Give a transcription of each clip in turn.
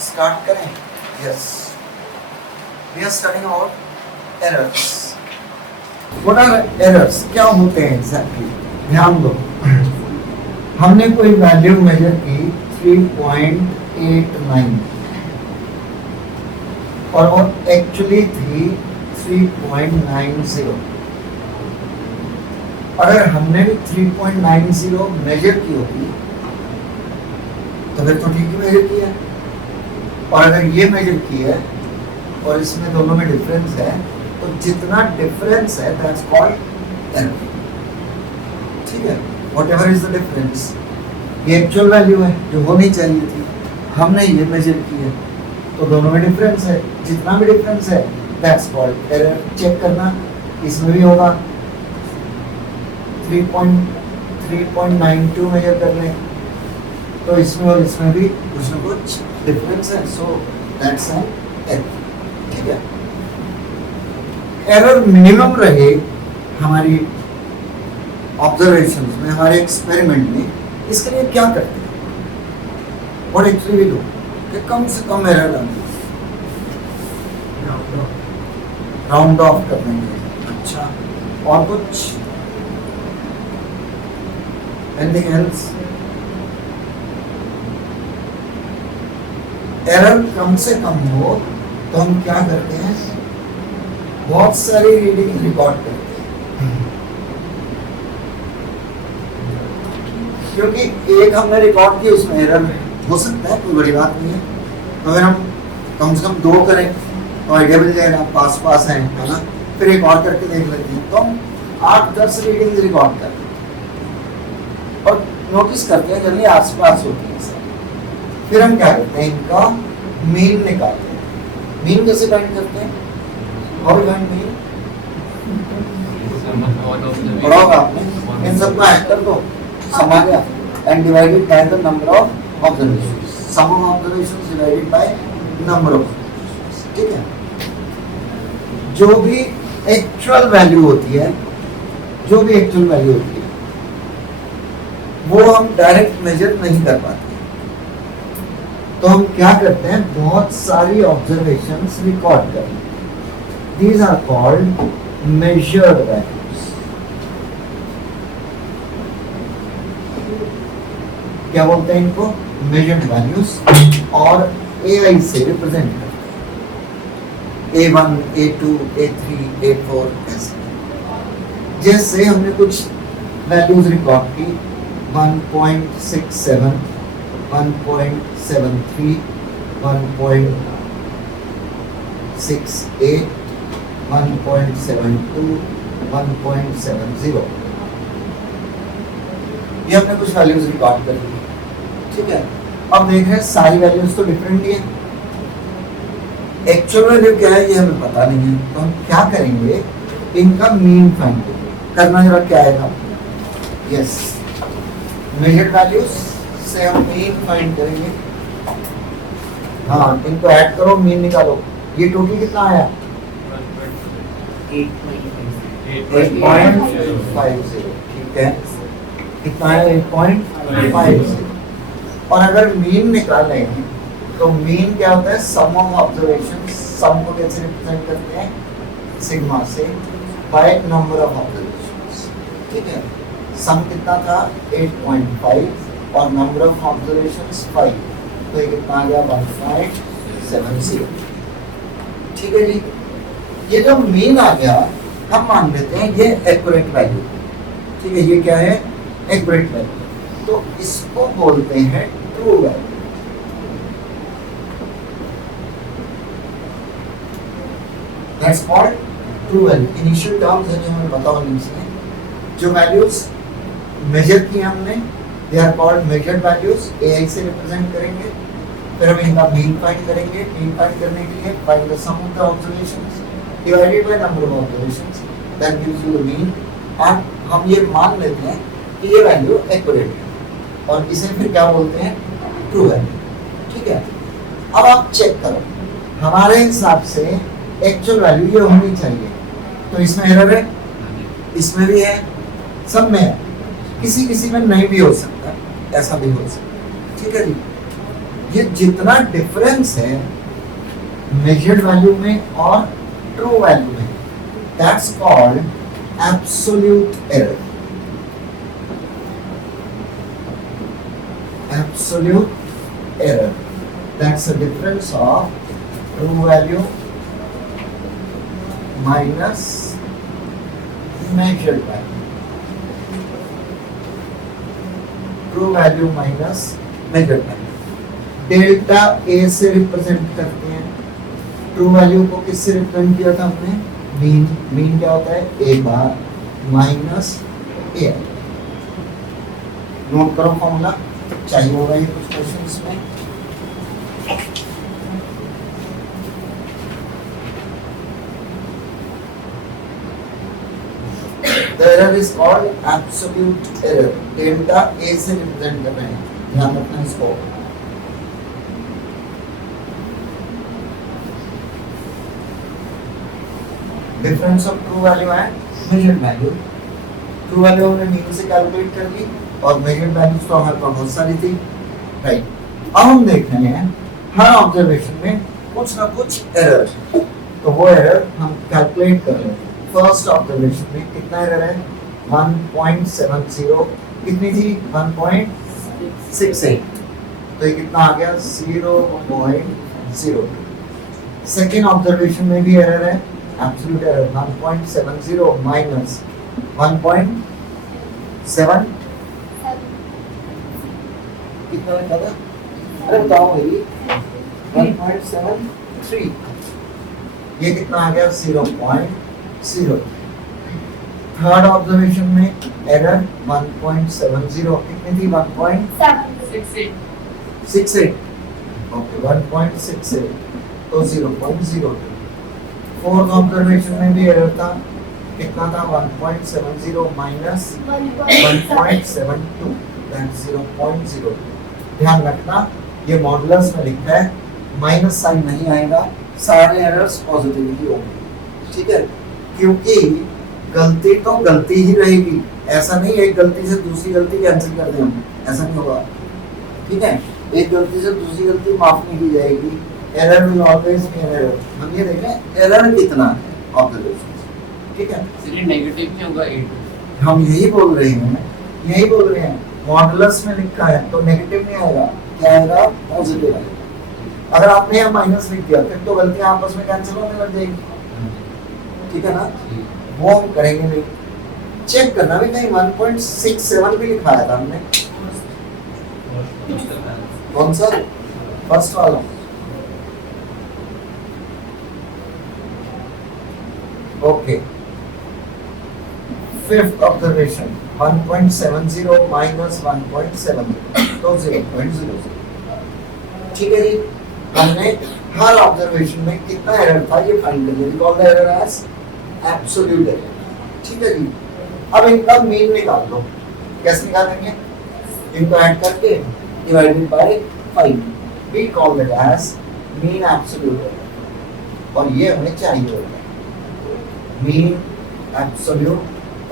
Start करें? Yes, we are studying about errors. What are errors? क्या होते हैं एग्जैक्टली? ध्यान दो, हमने कोई वैल्यू मेजर की 3.89 और वो एक्चुअली थी 3.90। अगर हमने भी 3.90 मेजर की होगी तो फिर तो ठीक ही मेजर किया है। और अगर ये मेजर की है और इसमें दोनों में डिफरेंस है तो जितना डिफरेंस है दैट्स कॉल्ड एरर। ठीक है, व्हाटएवर इज द डिफरेंस। ये एक्चुअल वैल्यू है जो होनी चाहिए थी, हमने ये मेजर की है तो दोनों में डिफरेंस है, जितना भी डिफरेंस है दैट्स कॉल्ड एरर। चेक करना, इसमें भी होगा 3.92 मेजर कर लें तो इसमें और इसमें भी कुछ ना कुछ डिफरेंस है, सो दैट्स एन एरर। ठीक है, एरर मिनिमम रहे हमारी ऑब्जर्वेशंस में, हमारे एक्सपेरिमेंट में। इसके लिए क्या करते हैं? व्हाट एक्चुअली वी डू कि कम से कम एरर आती है, राउंड ऑफ कर देंगे। अच्छा, और कुछ? Anything else? एरर कम से कम हो तो हम क्या करते हैं? बहुत सारी रीडिंग रिकॉर्ड करते हैं, क्योंकि एक हमने रिकॉर्ड की उसमें एरर हो सकता है, कोई बड़ी बात नहीं है। तो अगर हम कम से कम 2 करें तो आइडिया मिल जाएगा, पास पास है ना। फिर एक और करके देख लेते हैं, तो हम 8-10 रीडिंग रिकॉर्ड करते हैं और नोटिस करते हैं जल्दी आसपास होती है सब। फिर हम क्या करते हैं? इनका मीन निकालते हैं। मीन कैसे फाइंड करते हैं? How we find mean? पढ़ा होगा आपने, इन सबको ऐड कर दो, समा गया, and divided by the number of observations. Sum of observations divided by number of. ठीक है, जो भी एक्चुअल वैल्यू होती है, जो भी एक्चुअल वैल्यू होती है वो हम डायरेक्ट मेजर नहीं कर पाते, तो हम क्या करते हैं? बहुत सारी ऑब्जर्वेशंस रिकॉर्ड करते हैं। These are called measured values. क्या बोलते हैं इनको? Measured values. और AI से रिप्रेजेंट करते हैं, A1, A2, A3, A4 ऐसे। जैसे हमने कुछ वैल्यूज रिकॉर्ड की 1.67, 1.73, 1.68, 1.72, 1.70। ये हमने कुछ वैल्यूज रिकॉर्ड कर ली। ठीक है, अब देख रहे हैं सारी वैल्यूज तो डिफरेंट ही है। एक्चुअल वैल्यू क्या है ये हमें पता नहीं है, तो हम क्या करेंगे? इनका मीन फाइंड करना। जरा क्या आएगा? यस, मेजर्ड वैल्यूज से हम मीन फाइंड करेंगे। हाँ, इनको ऐड करो, मीन निकालो। ये टोटल कितना आया? 8.50। ठीक है, कितना है? 8.50। और अगर मीन निकालें तो मीन क्या होता है? सम ऑफ ऑब्जर्वेशन। सम को कैसे रिप्रेजेंट करते हैं? सिग्मा से बाय नंबर ऑफ ऑब्जर्वेशंस। ठीक है, सम कितना था? 8.5 और नंबर ऑफ ऑब्जर्वेशंस 5, तो ये कितना आ गया? 1.70। ठीक है जी, ये जो मीन आ गया हम मान लेते हैं ये एक्यूरेट वैल्यू। ठीक है, ये क्या है? Accurate value. तो इसको बोलते हैं true value. That's called true value. Initial terms है जो हमें पता होनी चाहिए। जो वैल्यूज मेजर की हमने they are called measured values. AI से रिप्रेजेंट करेंगे। फिर हम इनका मीन फाइंड करेंगे। मीन फाइंड करने के लिए find the sum of the observations divided by number of observations, that gives you the mean. और हम ये मान लेते हैं कि ये वैल्यू एक्यूरेट है और इसे फिर क्या बोलते हैं? True value. ठीक है, अब आप चेक करो, हमारे हिसाब से एक्चुअल वैल्यू ये होनी चाहिए, तो इसमें एरर है, इसमें भी है, सब में है। किसी किसी में नहीं भी हो सकता, ऐसा भी हो सकता है। ठीक है जी, ये जितना डिफरेंस है मेजर्ड वैल्यू में और ट्रू वैल्यू में, that's called absolute error. Absolute error. That's the difference of true value minus measured value. True value minus measured value. Delta A से रिप्रेजेंट करते हैं. ट्रू वैल्यू को किससे रिप्रेजेंट किया था हमने? मीन. मीन क्या होता है? ए बार माइनस ए. नोट करो फॉर्मूला, चाहिए होगा ये कुछ क्वेश्चंस में. The error is called absolute error. Delta A से रिप्रेजेंट कर रहे हैं, ध्यान रखना इसको. Difference of true value and measured value. True value हमने मीन से कैलकुलेट कर ली और मेजर्ड वैल्यूज तो हमारे पास बहुत सारी थी, राइट. अब हम देख रहे हैं हर ऑब्जर्वेशन में कुछ ना कुछ एरर, तो वो एरर हम कैलकुलेट कर रहे हैं. फर्स्ट ऑब्जर्वेशन में कितना एरर है? 1.70. कितनी थी? 1.68. तो ये कितना आ गया? 0.02. सेकेंड ऑब्जर्वेशन में भी एरर है, एब्सोल्यूट एरर. 1.70 माइनस 1.7 कितना लिखा था? अरे बताओ भाई. 1.73. ये कितना आ गया? 0.0. थर्ड ऑब्जर्वेशन में एरर 1.70. कितनी थी? 1.68. ओके, 1.68 तो 0.02. फोर्थ ऑब्जर्वेशन में भी एरर था. कितना था? 1.70 माइनस 1.72, दैट्स 0.02. ध्यान रखना ये मॉडुलस में लिखा है, माइनस साइन नहीं आएगा, सारे एरर्स पॉजिटिव ही होंगे, ठीक है. क्योंकि गलती तो गलती ही रहेगी, ऐसा नहीं एक गलती से दूसरी गलती कैंसिल कर दें हम, ऐसा नहीं होगा, ठीक है. एक गलती से दूसरी गलती माफ नहीं की जाएगी. Error will always be an error. हम ये देखें एरर कितना है ऑब्जर्वेशन, ठीक है. सिर्फ नेगेटिव नहीं होगा 8. हम यही बोल रहे हैं मॉडुलस में लिखा है तो नेगेटिव नहीं आएगा, क्या आएगा? पॉजिटिव आएगा. अगर आपने यहाँ माइनस लिख दिया फिर तो गलतियां आपस में कैंसिल होने लग जाएगी, ठीक है ना. वो हम करेंगे नहीं. चेक करना भी कहीं 1.67 भी लिखा है था हमने. कौन सा? फर्स्ट वाला. ओके. फिफ्थ ऑब्जर्वेशन 1.70 माइनस 1.70 तो 0.00. ठीक है जी. हमने हर ऑब्जर्वेशन में कितना एरर था ये फाइंड कर लिया. We call the error as absolute error, ठीक है जी. अब इनका मीन निकाल लो. कैसे निकालेंगे? इनको ऐड करके divided by 5. We call that as mean absolute error, और ये हमें चाहिए होगा mean absolute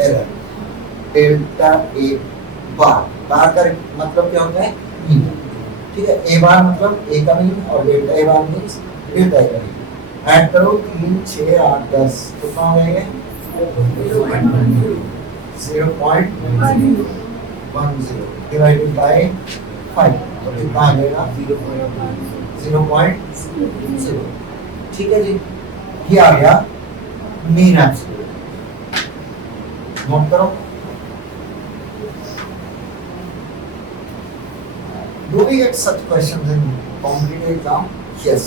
error delta A bar. Bar का मतलब क्या होता है? मीन, ठीक है. ए बार मतलब ए का मीन और delta A bar means delta A का मीन. ऐड करो 3 6 8 10 कितना हो जाएगा? 0.10 डिवाइडेड बाय 5 तो कितना आ जाएगा? 0.0. ठीक है जी. ये आ गया मीन एब्सोल्यूट. नोट करो. Do we get such questions in competitive exam? Yes.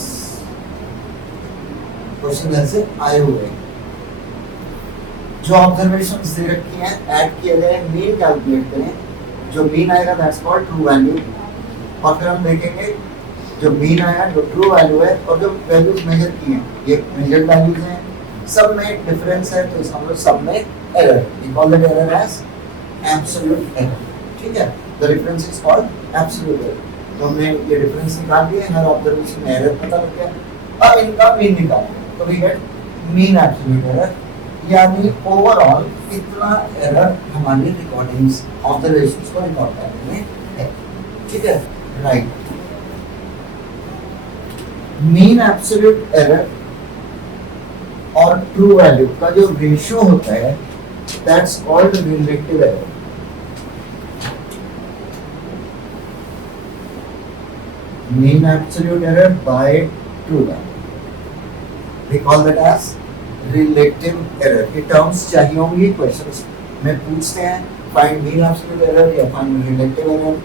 Question ऐसे आए हुए हैं. जो ऑब्जर्वेशंस दे रखी हैं ऐड किए गए मीन कैलकुलेट करें. जो मीन आएगा दैट्स कॉल्ड ट्रू वैल्यू. और फिर हम देखेंगे जो मीन आया जो ट्रू वैल्यू है और जो वैल्यूज मेजर की हैं ये मेजर्ड वैल्यूज हैं. सब में डिफरेंस है तो इसका मतलब सब में error. We call that error as absolute error, ठीक है. The difference is called absolute error. तो हमने ये डिफरेंस निकाल दिए. हर ऑब्जर्वेशन में एरर पता लग गया. अब इनका मीन निकालते हैं तो we get mean absolute error, यानी ओवरऑल कितना एरर हमारी रिकॉर्डिंग्स ऑब्जर्वेशंस को रिकॉर्ड करने में है, ठीक है. राइट. मीन एब्सोल्यूट एरर और ट्रू वैल्यू का जो रेशियो होता है that's called relative error. Mean absolute error by true value, we call that as relative error. ये टर्म्स चाहिए होंगी क्वेश्चंस में पूछते हैं, फाइंड मीन एब्सोल्यूट एरर या find relative error.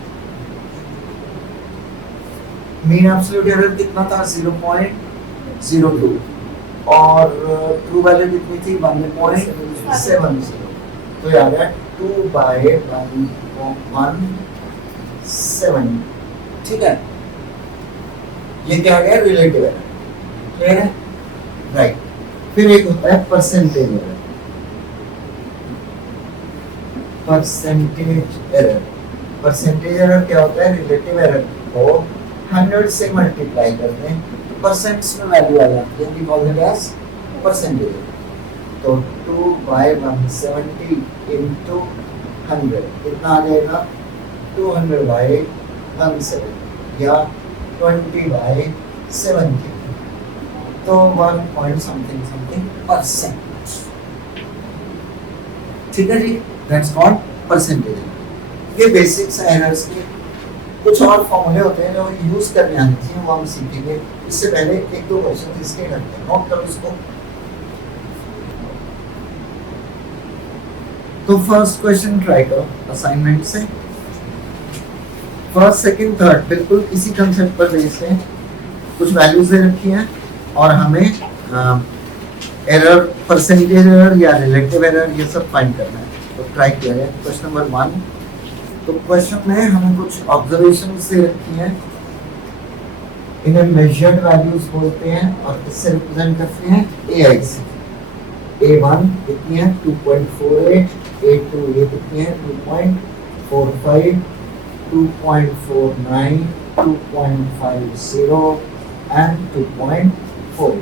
Mean absolute error कितना था 0.02 और ट्रू वैल्यू कितनी थी 1.70. तो ये आ गया 2/170. ठीक है, ये क्या आ गया रिलेटिव एरर. क्लियर है, राइट. फिर एक होता है percentage error. Percentage error, percentage error क्या होता है, रिलेटिव एरर को 100 से मल्टीप्लाई करते हैं तो परसेंट्स में वैल्यू आ जाती है, we call it as percentage. तो 2/170 into 100 कितना आ जाएगा 200/170 या 20/70. तो 1 point something परसेंट. ठीक है जी, दैट्स कॉल्ड परसेंटेज. ये बेसिक्स एरर्स के कुछ और फॉर्मूले होते हैं जो यूज करने आने चाहिए, वो हम सीखेंगे. इससे पहले एक दो क्वेश्चन इसके करते हैं, नोट करो इसको. तो फर्स्ट क्वेश्चन ट्राई करो असाइनमेंट से. फर्स्ट सेकंड थर्ड बिल्कुल इसी कंसेप्ट पर बेस्ड है. कुछ वैल्यूज दे रखी हैं और हमें एरर, परसेंटेज एरर या रिलेटिव एरर ये सब फाइंड करना है. तो ट्राई किया जाए. Question number 1. तो क्वेश्चन में हमें कुछ ऑब्जर्वेशंस दे रखी हैं, इन्हें मेजर्ड वैल्यूज बोलते हैं और इससे रिप्रेजेंट करते हैं AI से. A1 कितनी है 2.48, A2 ये कितनी है 2.45, 2.49, 2.50 एंड 2.4.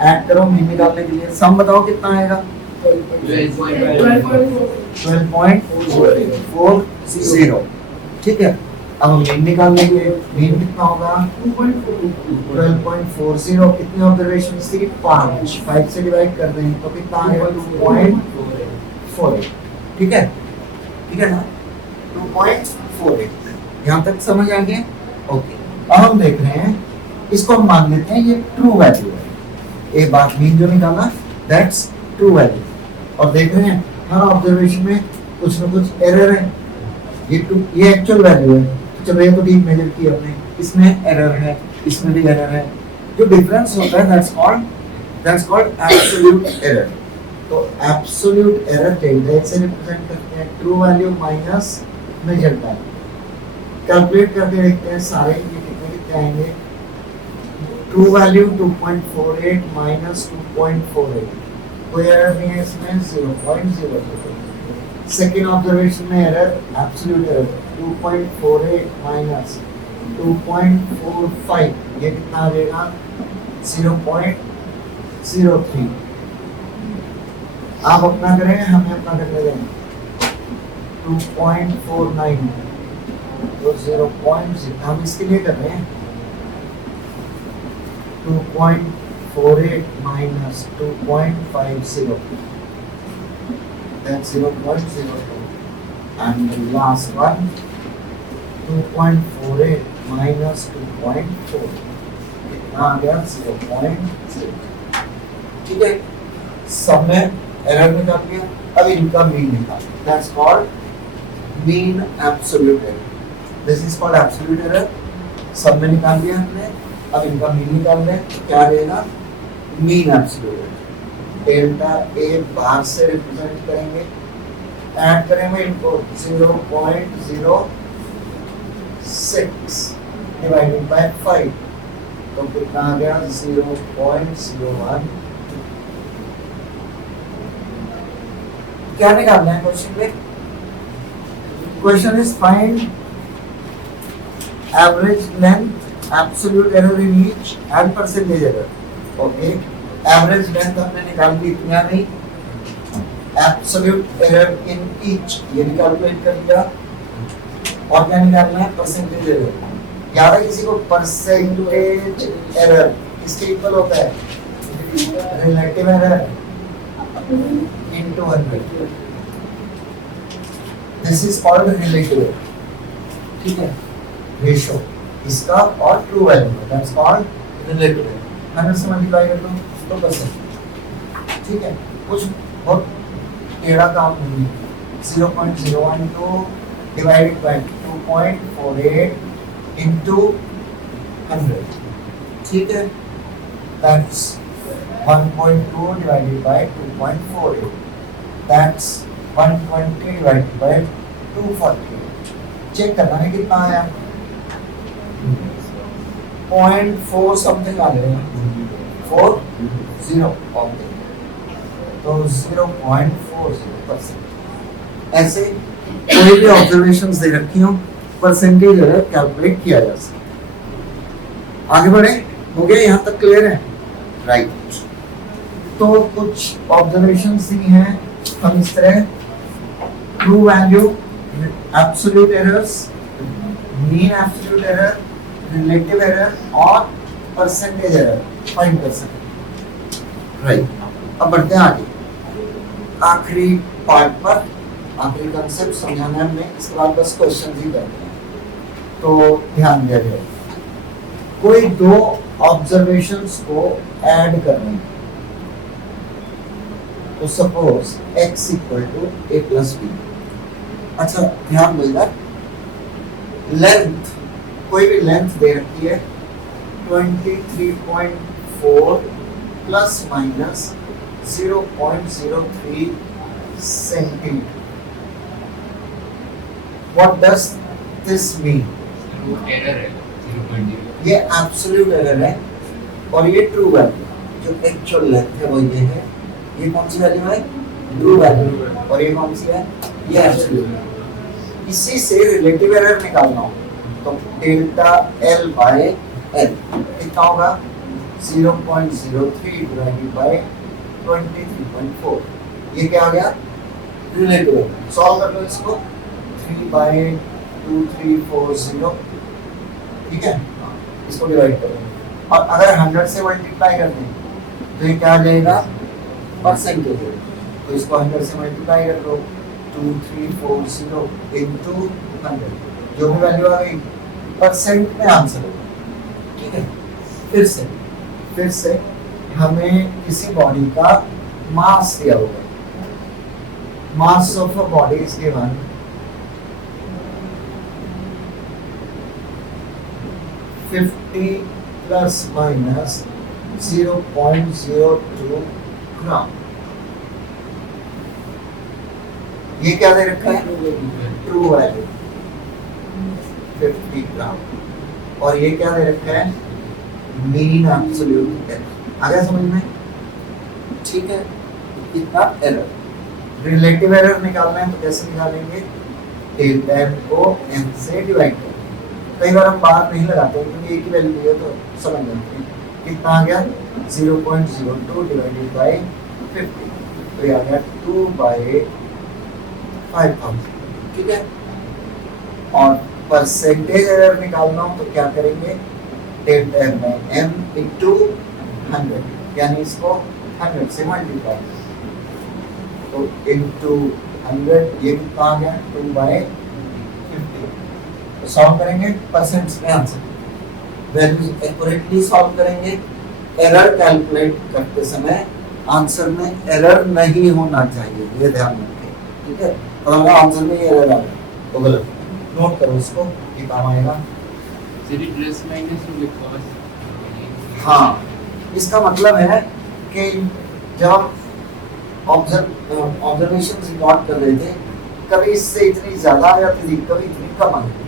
ऐड करो मीन निकालने के लिए. सम बताओ कितना आएगा 12.40. ठीक है, अब मीन निकालने के लिए मीन कितना होगा 12.40. कितनी ऑब्जर्वेशन थी 5 से डिवाइड कर दें तो कितना आएगा 2.48. ठीक है, ठीक है ना 2.48. यहाँ तक समझ आ गया. ओके, अब हम देख रहे हैं इसको हम मान लेते हैं ये ट्रू वैल्यू है. एक बात मीन जो निकाला दैट्स ट्रू वैल्यू. और देख रहे हैं हर ऑब्जर्वेशन में कुछ ना कुछ एरर है. ये एक्चुअल वैल्यू है. चलो ये तो ठीक मेजर की हमने, इसमें एरर है, इसमें भी एरर है. जो डिफरेंस होता है दैट्स कॉल्ड एब्सोल्यूट एरर. तो एब्सोल्यूट एरर डेल्टा x से रिप्रेजेंट करते हैं true value minus measured value. Calculate करके देखते हैं सारे ये कितने आएंगे. ट्रू वैल्यू 2.48 माइनस 2.48, कोई एरर नहीं है इसमें 0.02. सेकेंड ऑब्जर्वेशन में एरर एब्सोल्यूट एरर 2.48 माइनस 2.45, ये कितना आ जाएगा 0.03. आप अपना करें, हमें अपना करने दें. 2.49 तो 0.0 हम इसके लिए कर रहे हैं. 2.48 minus 2.50, that's 0.02. And the last one 2.48 minus 2.4 कितना आ गया 0.0. ठीक है, सब में एरर निकाल लिया. अब इनका मीन निकाल, that's called mean absolute error. This is called absolute error. सब में निकाल लिया हमने. अब इनका मीन निकाल लें. क्या रहेगा मीन एब्सोल्यूट एरर. डेल्टा ए बाहर से रिप्रेजेंट करेंगे, ऐड करेंगे इनको 0.06 डिवाइडेड बाय 5 तो कितना आ गया 0.01. क्या निकालना है क्वेश्चन में. Question is find average length, absolute error in each and percentage error. Okay, average length हमने निकाल ली इतना नहीं. absolute error in each ये निकाल कर लिया. और क्या निकालना है percentage error. याद है किसी को परसेंटेज एरर किसके इक्वल होता है relative error into 100 this is called relative ठीक है रेशियो इसका और true value that's called relative 100 से मल्टीप्लाई कर दो तो परसेंट ठीक है कुछ बहुत टेढ़ा काम नहीं 0.012 divided by 2.48 into 100 ठीक है that's 1.2 divided by 2.48 that's 120 divided by 248 check करना है कितना आया 0.4 समथिंग आ गया 40 तो 0.40% ऐसे कोई भी ऑब्जर्वेशंस दे रखी हो परसेंटेज एरर कैलकुलेट किया जा सकता आगे बढ़े हो गया यहाँ तक क्लियर है राइट तो कुछ ऑब्जर्वेशंस दी हैं हम इस तरह true value absolute errors mean absolute error relative error और परसेंटेज एरर फाइंड कर सकते राइट अब बढ़ते हैं आगे आखिरी पार्ट पर आखिरी कंसेप्ट समझाना है हमने इसके बाद बस क्वेश्चन ही करते हैं तो ध्यान दिया जाए कोई दो ऑब्जर्वेशंस को ऐड करने तो suppose x equal to a plus B अच्छा ध्यान देगा लेंथ कोई भी लेंथ दे रखी है 23.4 plus minus 0.03 centimetre What does this mean? Error है 0.0 ये एब्सोल्यूट एरर है और ये ट्रू वैल्यू जो एक्चुअल लेंथ है वो ये है ये कौन सी वैल्यू है ट्रू वैल्यू और ये कौन सी है ये एब्सोल्यूट इसी से रिलेटिव एरर निकालना हो तो डेल्टा एल बाय एल कितना होगा 0.03 डिवाइडेड बाय 23.4 ये क्या आ गया रिलेटिव सॉल्व कर लो इसको 3/2340 ठीक है इसको डिवाइड करेंगे और अगर 100 से मल्टीप्लाई कर दें तो ये क्या आ जाएगा परसेंटेज तो इसको 100 से मल्टीप्लाई कर दो 2340 इनटू 100 जो भी वैल्यू आ गई परसेंट में आंसर होगा ठीक है फिर से हमें किसी बॉडी का मास दिया होगा mass of a body is given 50 plus minus 0.02 ग्राम ये क्या दे रखा है ट्रू वैल्यू 50 ग्राम और ये क्या दे रखा है मीन एब्सोल्यूट एरर आ गया समझ में ठीक है इतना एरर रिलेटिव एरर निकालना है तो कैसे निकालेंगे डेल्टा एम को एम से डिवाइड करें कई बार हम बाहर नहीं लगाते क्योंकि एक ही वैल्यू है तो समझ जाते हैं कितना आ गया 0.02 डिवाइडेड बाय 50 तो ये आ गया 2/5000 ठीक है और परसेंटेज एरर निकालना हो तो क्या करेंगे delta M by M into 100 यानी इसको 100 से मल्टीप्लाई तो इनटू 100 ये कितना आ गया 2/50 तो सॉल्व करेंगे परसेंट्स में आंसर वैल्यूज एक्यूरेटली सॉल्व करेंगे एरर कैलकुलेट करते समय आंसर में एरर नहीं होना चाहिए ये ध्यान रखें ठीक है तो हमारा आंसर में ये एरर आ गया तो गलत नोट करो इसको ये काम आएगा सीधी प्लस माइनस बिकॉज़ हाँ इसका मतलब है कि जब हम ऑब्जर्वेशन रिकॉर्ड कर रहे थे कभी इससे इतनी ज्यादा आ जाती थी कभी इतनी कम आ जाती थी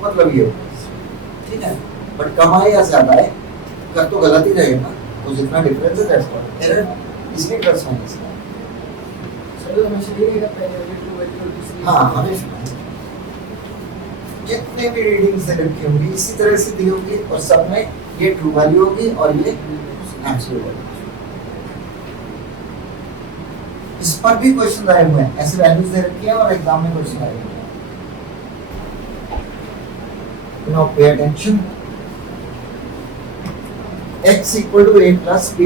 मतलब ये ठीक है बट कम आए या ज्यादा है कर तो गलत ही रहेगा तो जितना डिफरेंस है दैट्स व्हाट एरर इसलिए प्लस माइनस चलो हमेशा ये रहेगा पहले ट्रू वैल्यू और दूसरी हाँ हमेशा जितने भी रीडिंग्स से रखी होंगी इसी तरह से दी होगी और सब में ये ट्रू वैल्यू होगी और ये एब्सोल्यूट वैल्यू इस पर भी क्वेश्चन आए हुए हैं ऐसे वैल्यूज दे रखी है और एग्जाम में क्वेश्चन आए हुए हैं now pay attention. X equal to a plus b.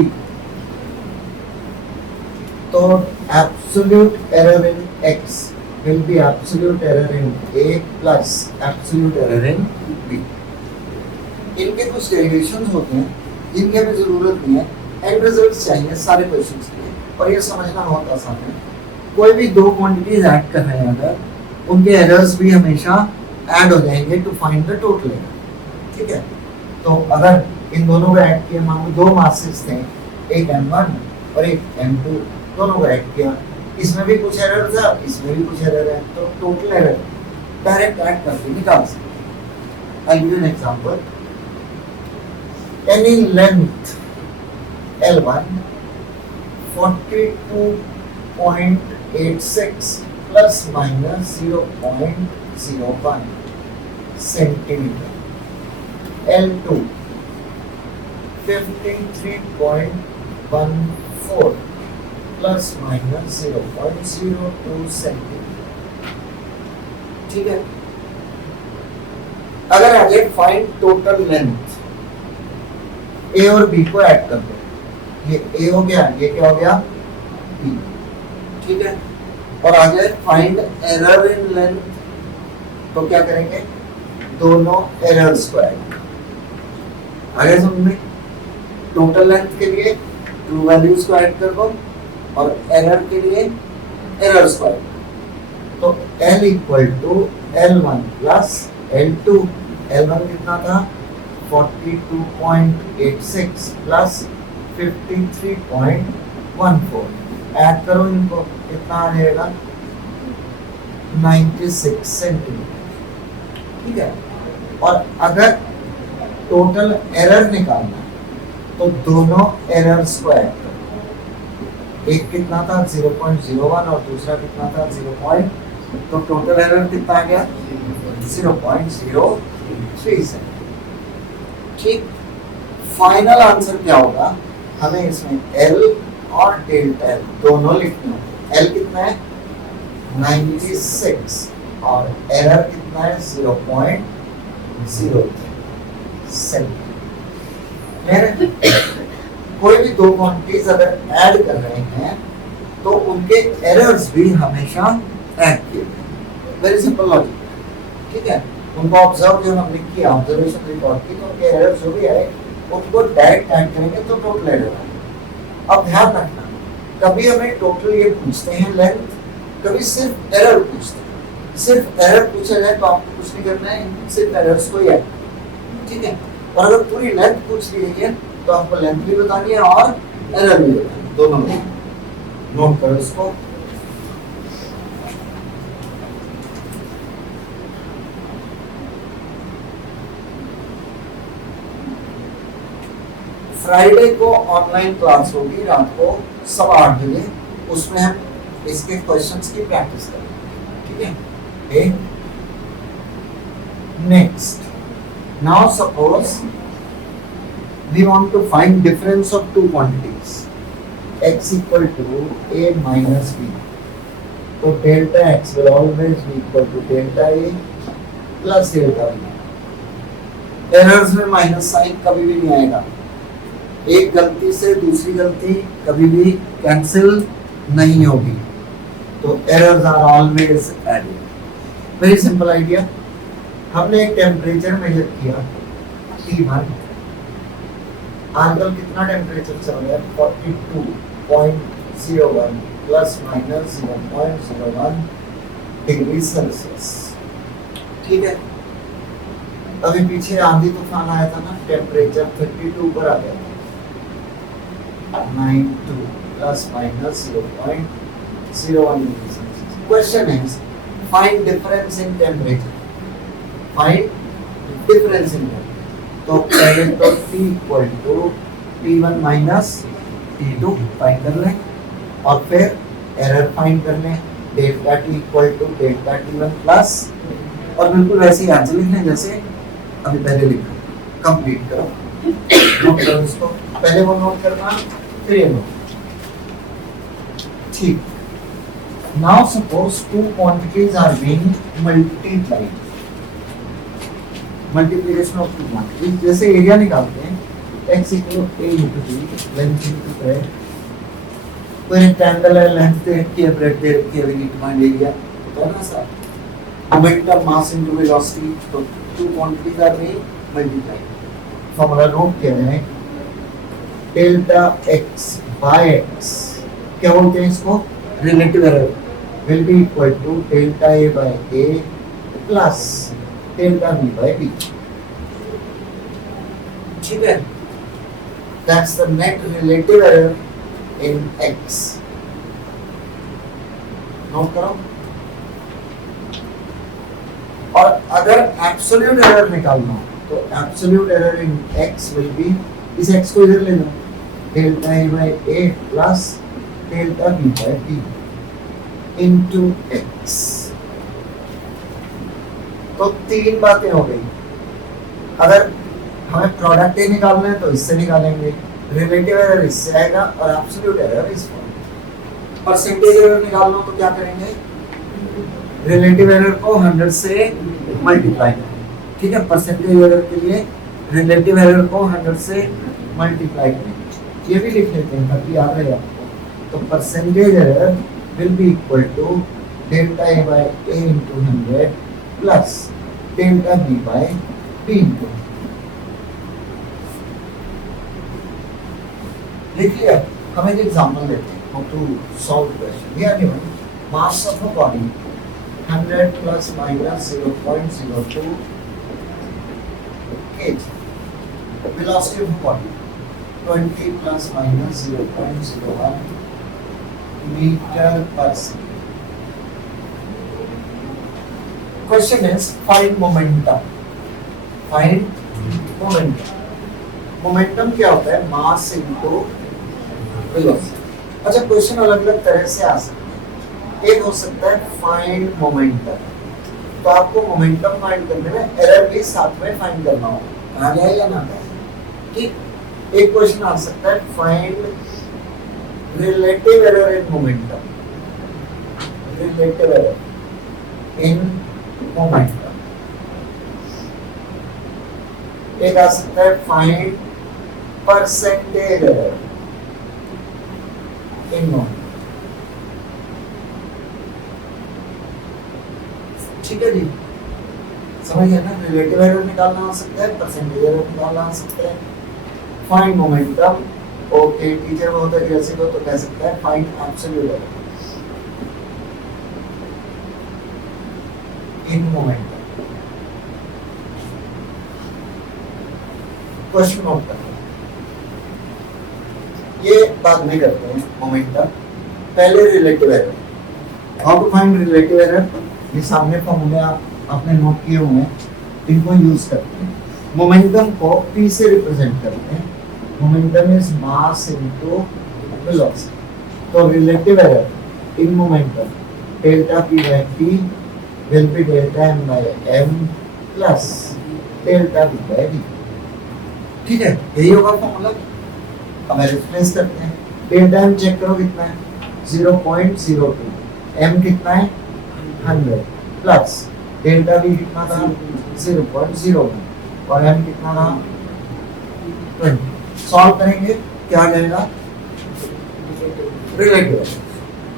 So absolute error in x will be absolute error in a plus absolute error in b. इनके कुछ डेरिवेशंस होते हैं जिनकी हमें जरूरत नहीं है, एंड रिजल्ट्स चाहिए सारे क्वेश्चंस के लिए, और ये समझना बहुत आसान है. कोई भी दो क्वांटिटीज ऐड कर रहे हैं अगर, उनके एरर्स भी हमेशा ऐड हो जाएंगे to find the total error. ठीक है, तो अगर इन दोनों को ऐड किया, मान लो दो मासेस थे, एक M1 और एक M2, दोनों को ऐड किया, इसमें भी कुछ एरर था, इसमें भी कुछ एरर है, तो टोटल एरर डायरेक्ट ऐड करके निकाल सकते. I give an example. Any length L1 42.86 plus minus 0.01 centimeter. L2 53.14 plus minus 0.02 centimeter. ठीक है, अगर आगे फाइंड टोटल लेंथ, ए और बी को ऐड कर दो, ये ए हो गया, ये क्या हो गया, बी. ठीक है, और आगे फाइंड एरर इन लेंथ, तो क्या करेंगे, दोनों एरर्स को ऐड. आगे समझ में, टोटल लेंथ के लिए ट्रू वैल्यूज को ऐड कर दो और एरर के लिए एरर्स को ऐड. तो L equal to L1 plus L2. L1 कितना था, 42.86 प्लस 53.14. ऐड करो इनको, कितना आ जाएगा, 96 सेंटीमीटर. ठीक है, और अगर टोटल एरर निकालना है तो दोनों एरर्स को ऐड करो. एक कितना था 0.01 और दूसरा कितना था 0. तो टोटल एरर कितना आ गया, 0.03 सेंटीमीटर. ठीक, फाइनल आंसर क्या होगा, हमें इसमें L और डेल्टा L दोनों लिखने होंगे. L कितना है 96 और एरर कितना है 0.03 सेंटीमीटर. कोई भी दो क्वांटिटीज अगर ऐड कर रहे हैं तो उनके एरर्स भी हमेशा ऐड किए. Very simple logic. ठीक है, उनको ऑब्जर्व जो हमने किया, ऑब्जर्वेशन रिकॉर्ड की, तो उनके एरर्स जो भी आए उनको डायरेक्ट ऐड करेंगे तो टोटल एरर आएगा. अब ध्यान रखना, कभी हमें टोटल ये पूछते हैं लेंथ, कभी सिर्फ एरर पूछते हैं. सिर्फ एरर पूछा जाए तो आपको कुछ नहीं करना है, सिर्फ एरर्स को ही ऐड. ठीक है, और अगर पूरी लेंथ पूछ ली है तो आपको लेंथ भी बतानी है और एरर भी बतानी है, दोनों में. नोट करो इसको. फ्राइडे को ऑनलाइन क्लास होगी रात को 8:15 बजे. उसमें हम इसके क्वेश्चंस की प्रैक्टिस करेंगे. ठीक है, next. Now suppose we want to find difference of two quantities, x equal to a minus b. So delta x will always be equal to delta a plus delta b. Errors में minus sign कभी भी नहीं आएगा. एक गलती से दूसरी गलती कभी भी कैंसिल नहीं होगी, तो errors are always added. Very simple idea. हमने एक टेम्परेचर मेजर किया T1. आजकल कितना टेम्परेचर चल रहा है, 42.01 प्लस माइनस 0.01 डिग्री सेल्सियस. ठीक है, अभी पीछे आंधी तूफान आया था ना, टेम्परेचर 32 पर आ गया था. 92 plus minus 0.01 degree Celsius. Question is find difference in temperature. Find difference in temperature. तो पहले तो T equal to T1 minus T2 find कर लें और फिर एरर फाइंड कर लें. Delta T equal to delta T1 plus, और बिल्कुल वैसे ही आंसर लिख लें जैसे अभी पहले लिखा. कंप्लीट करो, नोट करो इसको. पहले वो नोट करना, फिर ये नोट. ठीक. Now suppose two quantities are being multiplied. Multiplication of two quantities. जैसे एरिया निकालते हैं x इक्वल a into b length into breadth, कोई रेक्टेंगल है, लेंथ दे रखी है, ब्रेड दे रखी है, we need to find area, होता है ना sir. Momentum mass into velocity, तो two quantities are being multiplied. Formula note किया जाए, डेल्टा x बाय x, क्या बोलते हैं इसको, relative error, will be equal to delta a by a plus delta b by b। ठीक है, that's the net relative error in x। Note करो। और अगर absolute error निकालना हो तो absolute error in x will be, इस x को इधर ले लो, delta a by a plus delta b by b into x। तो तीन बातें हो गई। अगर हमें प्रोडक्ट ही निकालना है तो इससे निकालेंगे, रिलेटिव एरर इससे आएगा और एब्सोल्यूट एरर इससे। परसेंटेज एरर निकालना हो तो क्या करेंगे, रिलेटिव एरर को 100 से मल्टीप्लाई करेंगे। ठीक है, परसेंटेज एरर के लिए रिलेटिव एरर को 100 से मल्टीप्लाई करेंगे। ये भी लिख लेते हैं ताकि याद रहे आपको। तो percentage error will be equal to delta a by a into 100 plus delta b by b into 100। लिख लिया। हम एक एग्जांपल लेते हैं how to solve question। We are given mass of a body 100 plus minus 0.02 kg, velocity of a body 20 plus minus 0.01 meter per second। Question is find momentum। Find momentum। Momentum क्या होता है, mass into velocity। अच्छा, question अलग अलग तरह से आ सकते हैं। एक हो सकता है find momentum, तो आपको momentum फाइंड करने में एरर भी साथ में फाइंड करना होगा, कहा गया या ना। ठीक, एक क्वेश्चन आ सकता है find relative error in momentum। relative error in momentum। एक आ सकता है find percentage error in momentum। ठीक है जी, समझ गए ना। रिलेटिव एरर निकालना आ सकता है, परसेंटेज एरर निकालना आ सकता है, फाइंड मोमेंटम। ओके, टीचर बहुत एग्रेसिव हो तो कह सकता है find absolute error in momentum. Question note करते हैं, ये बाद में करते हैं मोमेंटम। पहले relative error, how to find relative error, ये सामने फॉर्मूले आपने नोट किए हुए हैं, इनको यूज करते हैं। मोमेंटम को p से रिप्रेजेंट करते हैं। Momentum is mass into velocity। तो relative error in momentum delta p by p will be delta m by m plus delta v by v। ठीक है, यही होगा फॉर्मूला। अब रिप्लेस करते हैं। डेल्टा m चेक करो कितना है, 0.02, m कितना है 100 प्लस डेल्टा v कितना था 0.01 और m कितना था 20। सॉल्व करेंगे क्या आ जाएगा, रिलेटिव।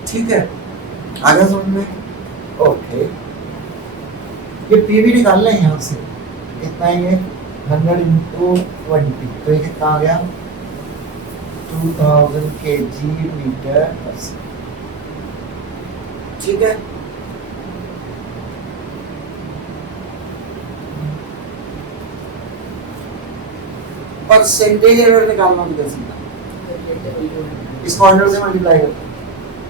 ठीक है, आगे समझ में। ओके, ये पी भी निकाल लें यहाँ से, कितना है ये 100 into 20, तो ये कितना आ गया 2000 kg मीटर पर सेकंड। ठीक है, परसेंटेज एरर निकालना भी कर सकता है, इसको 100 से मल्टीप्लाई करते हैं।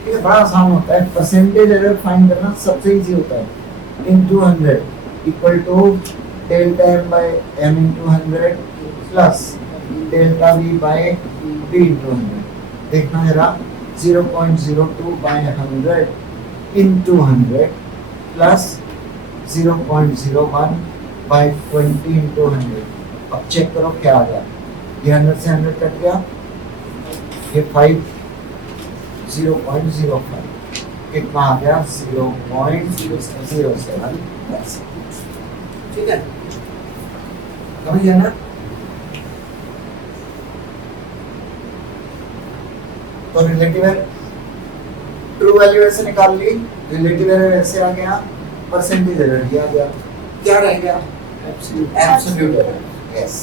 ठीक है, बड़ा आसान होता है। परसेंटेज एरर फाइंड करना सबसे इजी होता है। Into 100 equal to delta m by m into 100 plus delta v by b into 100। देखना जरा, 0.02 by 100 into 100 plus 0.01 by 20 into 100। अब चेक करो क्या आ गया, ये 100 से 100 कट गया, ये 5 0.05 कितना आ गया 0.07। ठीक है, समझ गया ना? तो रिलेटिव एरर ट्रू वैल्यू ऐसे निकाल ली, रिलेटिव एरर ऐसे आ गया, परसेंटेज एरर ये आ गया, क्या रह गया? Absolute error. Yes,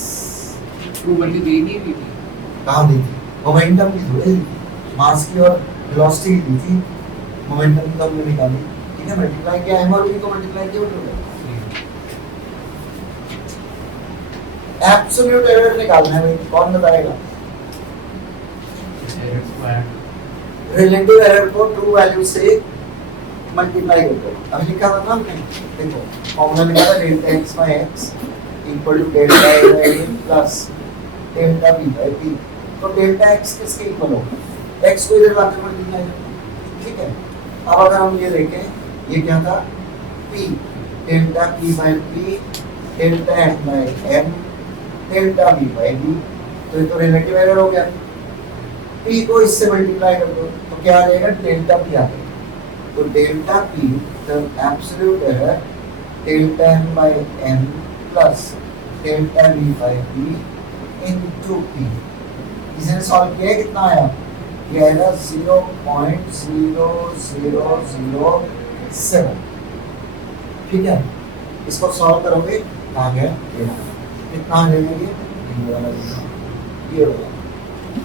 true value दे नहीं हुई थी। कहाँ दी थी? मोमेंटम की थोड़ी दी थी, मास की और वेलोसिटी की दी थी, मोमेंटम की तो हमने निकाली, ठीक है, मल्टीप्लाई किया, एम और बी को मल्टीप्लाई किया ट्रू। एब्सोल्यूट एरर निकालना है भाई, कौन बताएगा? एरर स्क्वायर रिलेटिव एरर को ट्रू वैल्यू से मल्टीप्लाई कर दो। अभी लिखा था ना हमने, देखो फॉर्मूला लिखा था delta X by X equal to delta A by A plus delta B by B. तो डेल्टा एक्स किसके इक्वल होगा? एक्स को इधर लाके मल्टीप्लाई करो, ठीक है। अब अगर हम ये देखें, ये क्या था? P, delta P by P delta M by M delta B by B. तो ये तो रिलेटिव एरर हो गया। पी को इससे मल्टीप्लाई कर दो तो क्या आ जाएगा? डेल्टा पी आ जाएगा। तो delta P the absolute error delta M by M plus delta B by B into P. किसी ने सॉल्व किया, कितना आया? ये आएगा 0.0007। ठीक है, इसको सॉल्व करोगे आ गया कितना आ जाएगा? ये होगा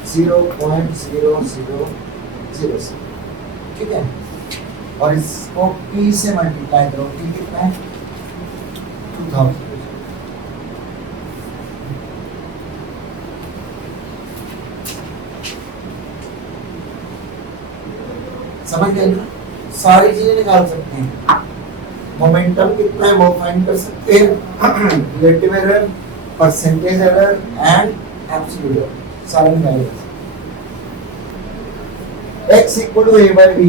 0.0007। ठीक है, और इसको p से मल्टीप्लाई करो, p कितना है? 2000। समझ गए ना? सारी चीजें निकाल सकते हैं। मोमेंटम कितना है वो फाइंड कर सकते हैं, relative error, percentage error and absolute error, सारे निकाले। x equal to a by b,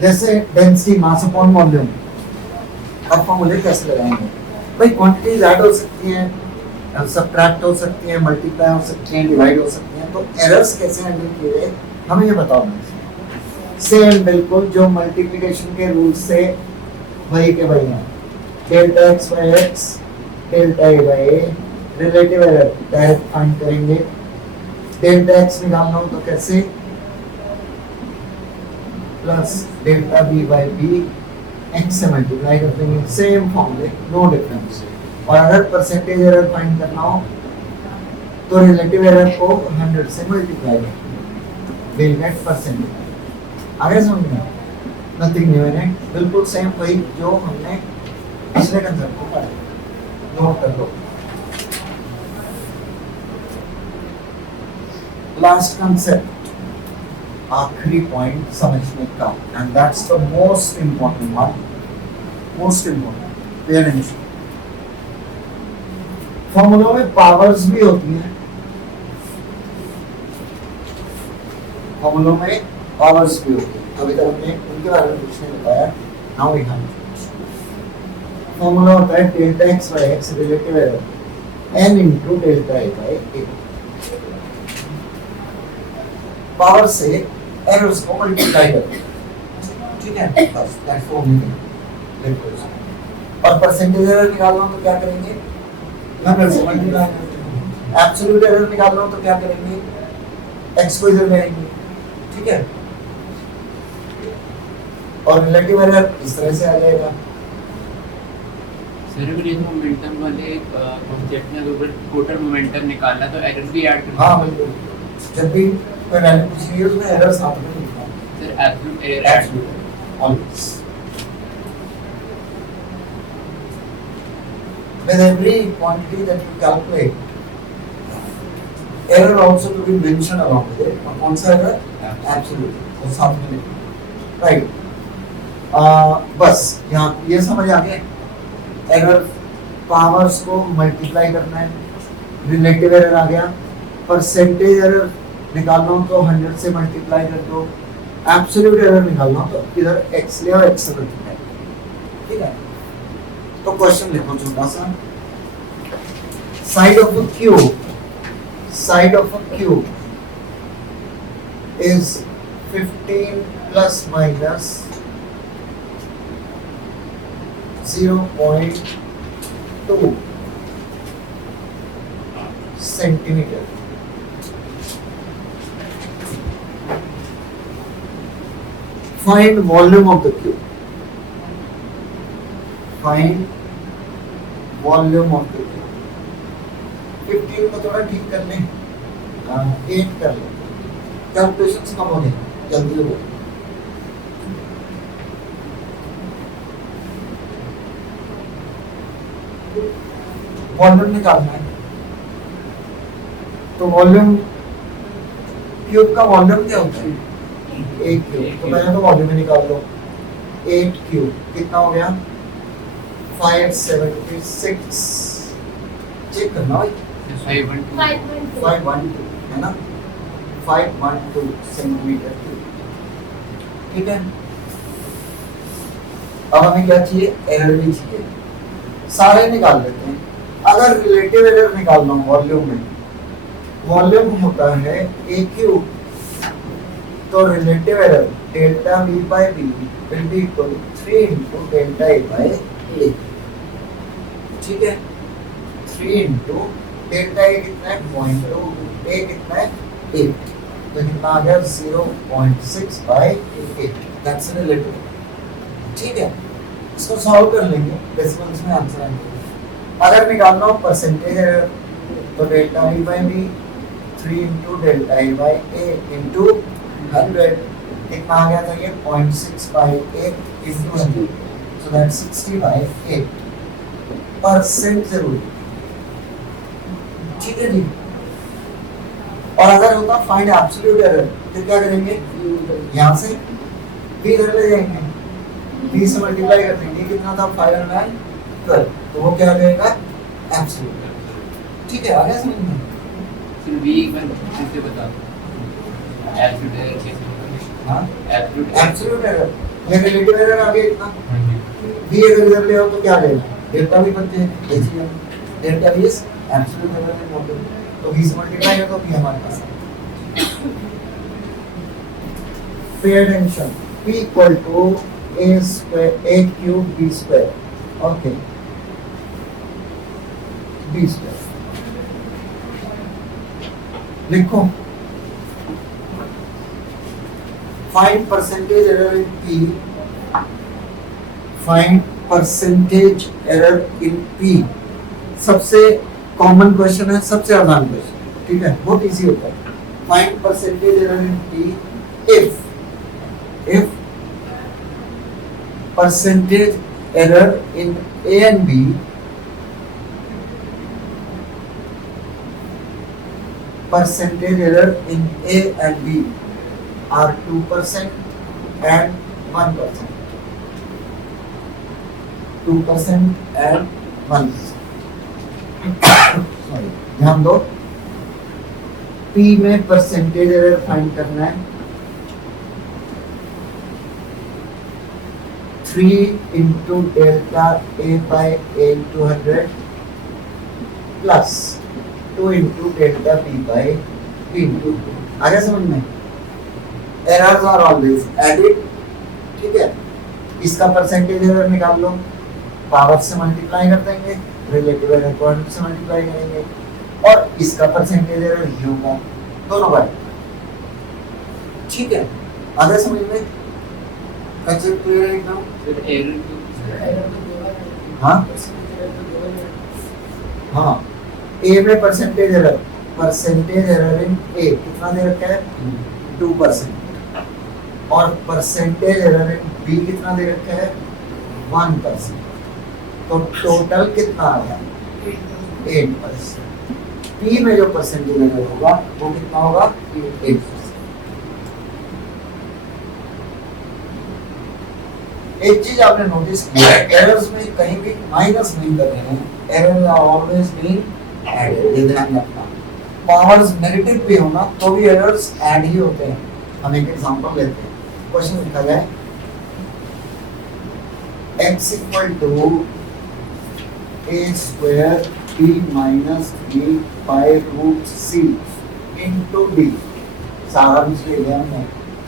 जैसे डेंसिटी मास अपॉन वॉल्यूम। अब फॉर्मूले कैसे लगाएंगे भाई? क्वांटिटीज ऐड हो सकती हैं, सबट्रैक्ट हो सकती हैं, मल्टीप्लाई हो सकती हैं, डिवाइड हो सकती हैं। तो एरर्स कैसे हैंडल किए हमें ये बताओ। सेम बिल्कुल जो मल्टीप्लिकेशन के रूल से वही के वही हैं। Delta X by X delta A by A, relative error direct find करेंगे। डेल्टा एक्स निकालना हो तो कैसे? Plus delta B by B, X से मल्टीप्लाई कर देंगे, सेम फॉर्मूले, नो डिफरेंस। और अगर परसेंटेज एरर फाइंड करना हो तो रिलेटिव एरर को 100 से मल्टीप्लाई करेंगे, विल गेट परसेंटेज। आगे समझ में? नथिंग न्यू इन इट, बिल्कुल सेम वही जो हमने पिछले कंसेप्ट को पढ़ा। नोट कर लो। लास्ट कंसेप्ट, आखिरी पॉइंट समझने का, and that's the most important one, most important. Pay attention. फॉर्मूलों में पावर्स भी होती हैं, फॉर्मूलों में पावर्स भी होती हैं। अभी तक हमने उनके बारे में कुछ नहीं बताया। नाउ वी हैव फॉर्मूला होता है delta X by X relative error n into delta A by A. Power से एरर्स को मल्टीप्लाई करते हैं, ठीक है, बस दैट्स ओनली। और परसेंटेज एरर निकालना हो तो क्या करेंगे? नंबर से मल्टीप्लाई करते हैं। एब्सोल्यूट एरर निकालना हो तो क्या करेंगे? x को इधर लेंगे, ठीक है। और रिलेटिव एरर इस तरह से आ जाएगा। सर अगर ये मोमेंटम वाले कॉन्सेप्ट में अगर टोटल मोमेंटम निकालना तो एरर भी ऐड करना। हाँ बिल्कुल, जब भी कोई वैल्यू पूछ रही है उसमें एरर साथ में लिखना है। Sir absolute error absolute always with every quantity that you calculate, error also to be mentioned along with it. और कौन सा error? Absolute, वो साथ में लिखना, right? बस यहाँ ये समझ आ गया। एरर पावर्स को मल्टीप्लाई करना है, रिलेटिव एरर आ गया। परसेंटेज एरर निकालना हो तो 100 से मल्टीप्लाई कर दो। एब्सोल्यूट एरर निकालना हो तो इधर x ले और x से मल्टीप्लाई, ठीक है। तो क्वेश्चन लिखो छोटा सा। Side of a cube, side of a cube is 15 plus minus 0.2 centimetre. Find volume of the cube. Find volume of the cube. 15 को थोड़ा ठीक कर लें, 8 कर लें, कैलकुलेशंस कम हो गए, जल्दी हो गए। वॉल्यूम निकालना है, तो वॉल्यूम क्यूब का वॉल्यूम क्या होता है? 1 क्यूब। तो मैंने तो वॉल्यूम ही निकाल लो। 8 क्यूब कितना हो गया? 576। चेक करना भाई, 512 512 है ना, 512 सेंटीमीटर क्यूब। ठीक है, अब हमें क्या चाहिए? एरर भी चाहिए। सारे निकाल लेते हैं। अगर रिलेटिव एरर निकालना हो वॉल्यूम में, वॉल्यूम होता है ए क्यूब, तो relative error delta V by B will be equal to 3 into delta A by A. ठीक है, 3 इनटू डेल्टा ए कितना है? 0.2, ए कितना है? 8, तो कितना आ गया? 0.6 बाय 8। That's relative. ठीक है, इसको सॉल्व कर लेंगे, डेसिमल्स में आंसर आएगा। अगर निकालना हो परसेंटेज एरर, तो delta V by B 3 into delta A by A into 100 कितना आ गया था? ये 0.6 by 8 into 100, so that's 60 by 8% जरूरी। ठीक है जी। और अगर होता फाइंड एब्सोल्यूट एरर, तो क्या करेंगे? यहाँ से b इधर ले जाएंगे, b से मल्टीप्लाई कर देंगे। कितना था? 512, तो वो क्या हो जाएगा? एब्सोल्यूट। ठीक है, आ गया समझ में? फिर v एक बार फिर से बता दो, एब्सोल्यूट एरर कैसे होगा? हाँ, एब्सोल्यूट एरर, ये रिलेटिव एरर आ गया इतना। b अगर इधर ले आओ तो क्या आ जाएगा? डेल्टा भी बनते हैं, देखिए डेल्टा भी इज एब्सोल्यूट एरर में मौजूद, तो b से मल्टीप्लाई कर दो, b हमारे पास है। Pay attention, p equal to a square a cube b square. Okay, b square लिखो। Find percentage error in p। Find percentage error in p सबसे कॉमन क्वेश्चन है, सबसे आसान क्वेश्चन। ठीक है, बहुत इजी होता है। Find percentage error in p if percentage error in A and B percentage error in A and B are 2% and 1%. 2% and 1%. Sorry, ध्यान दो, P में परसेंटेज एरर फाइंड करना है। 3 into delta A by A into 100 plus 2 into delta B by B into 2। आ गया समझ में? Errors are always added। ठीक है, इसका परसेंटेज एरर निकाल लो, पावर से मल्टीप्लाई कर देंगे, रिलेटिव एरर को 100 से मल्टीप्लाई करेंगे, और इसका परसेंटेज एरर ये होगा, दोनों बार। ठीक है, आ गया समझ में? कंसेप्ट क्लियर है एकदम? फिर एरर तो हाँ हाँ, ए में परसेंटेज एरर इन ए कितना दे रखा है? 2%, और परसेंटेज एरर इन बी कितना दे रखा है? 1%। तो टोटल कितना आ गया? 8%। पी में जो परसेंटेज एरर होगा वो कितना होगा? 8%। एक चीज आपने नोटिस किया, एरर्स में कहीं भी माइनस नहीं कर रहे हैं, error are always being added. ये ध्यान रखना, पावर्स नेगेटिव भी होना तो भी एरर्स ऐड ही होते हैं। हम एक एग्जांपल लेते हैं, क्वेश्चन लिखा जाए x equal to a square b minus 3 pi root c into d। सारा कुछ ले लिया हमने,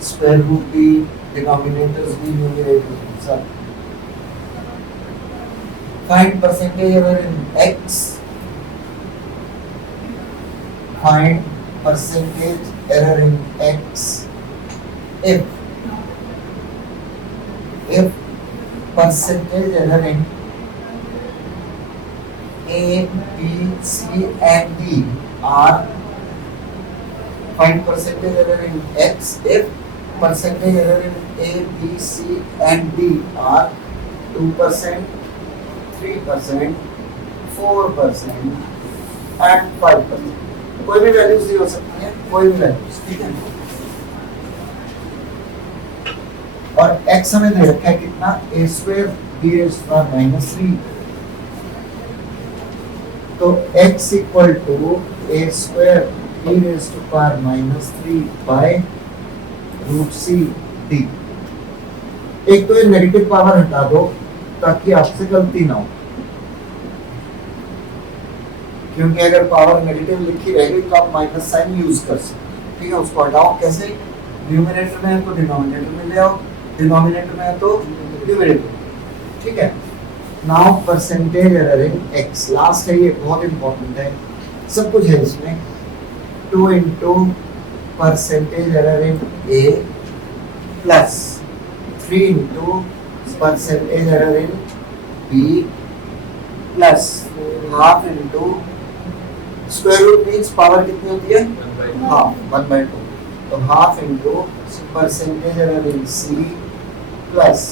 स्क्वायर रूट b, डिनोमिनेटर्स भी, न्यूमरेटर सब। Find percentage error in x find percentage error in x if percentage error in A, B, C and D are find percentage error in x if percentage error in A, B, C and D are 2%, 3%, 4% and 5%. कोई भी values दी हो सकती है, कोई भी values, ठीक है। और x हमें दे रखा है कितना, a square b raised to power minus 3, तो x equal to a square b raised to power minus 3 by root c d। एक तो ये नेगेटिव पावर हटा दो ताकि आपसे गलती ना हो, क्योंकि अगर पावर नेगेटिव लिखी रहेगी तो आप माइनस साइन यूज कर सकते, ठीक है। उसको हटाओ कैसे, न्यूमरेटर में है तो डिनोमिनेटर में ले आओ, डिनोमिनेटर में है तो न्यूमरेटर, ठीक है। Now percentage error in x, last है ये, बहुत इंपॉर्टेंट है, सब कुछ है इसमें। 2 into percentage error in a plus 3 into percentage error in b plus half into square root means power कितनी होती है, हाफ, 1/2, तो half into percentage error in c plus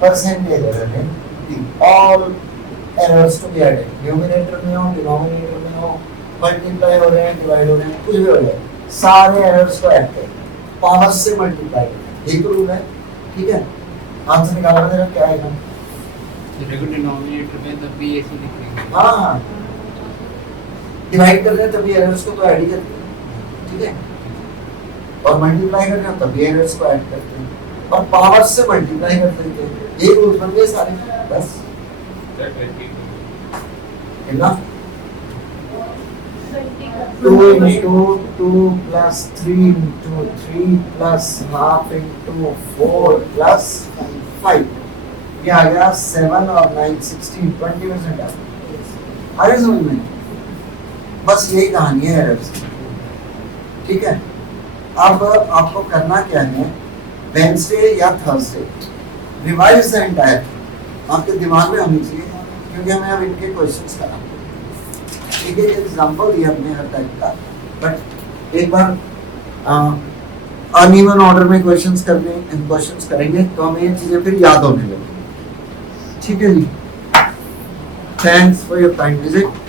percentage error in d, all errors to be added, numerator में हो, denominator में हो, multiply हो रहे हैं, डिवाइड हो रहे हैं, कुछ भी हो रहा है, सारे एरर्स को ऐड करें, पावर से मल्टीप्लाई करें, यही तो रूल है, ठीक है। आंसर निकालना मेरा क्या आएगा, डिनोमिनेटर में तब भी ऐसे लिखेंगे, हाँ डिवाइड कर रहे हैं तभी एरर्स को तो ऐड ही करते हैं, ठीक है, और मल्टीप्लाई कर रहे हैं तभी एरर्स को ऐड करते हैं, और पावर से मल्टीप्लाई कर देते हैं, ये रूल बन गए सारे, बस enough. 2 into 2 plus 3 into 3 plus half into 4 plus 5, ये आ गया 7 और 9 16 20% आ गया समझ में, बस यही कहानी है एरर्स की, ठीक है। अब आपको करना क्या है, वेडनेसडे या थर्सडे रिवाइज द एंटायर, आपके दिमाग में होनी चाहिए, क्योंकि हमें अब इनके क्वेश्चंस कराना, ठीक है। एग्जांपल दिया हमने हर टाइप का, बट एक बार अनइवन ऑर्डर में क्वेश्चंस करेंगे तो हमें ये चीजें फिर याद होने लगेंगी, ठीक है जी। Thanks for your kind visit.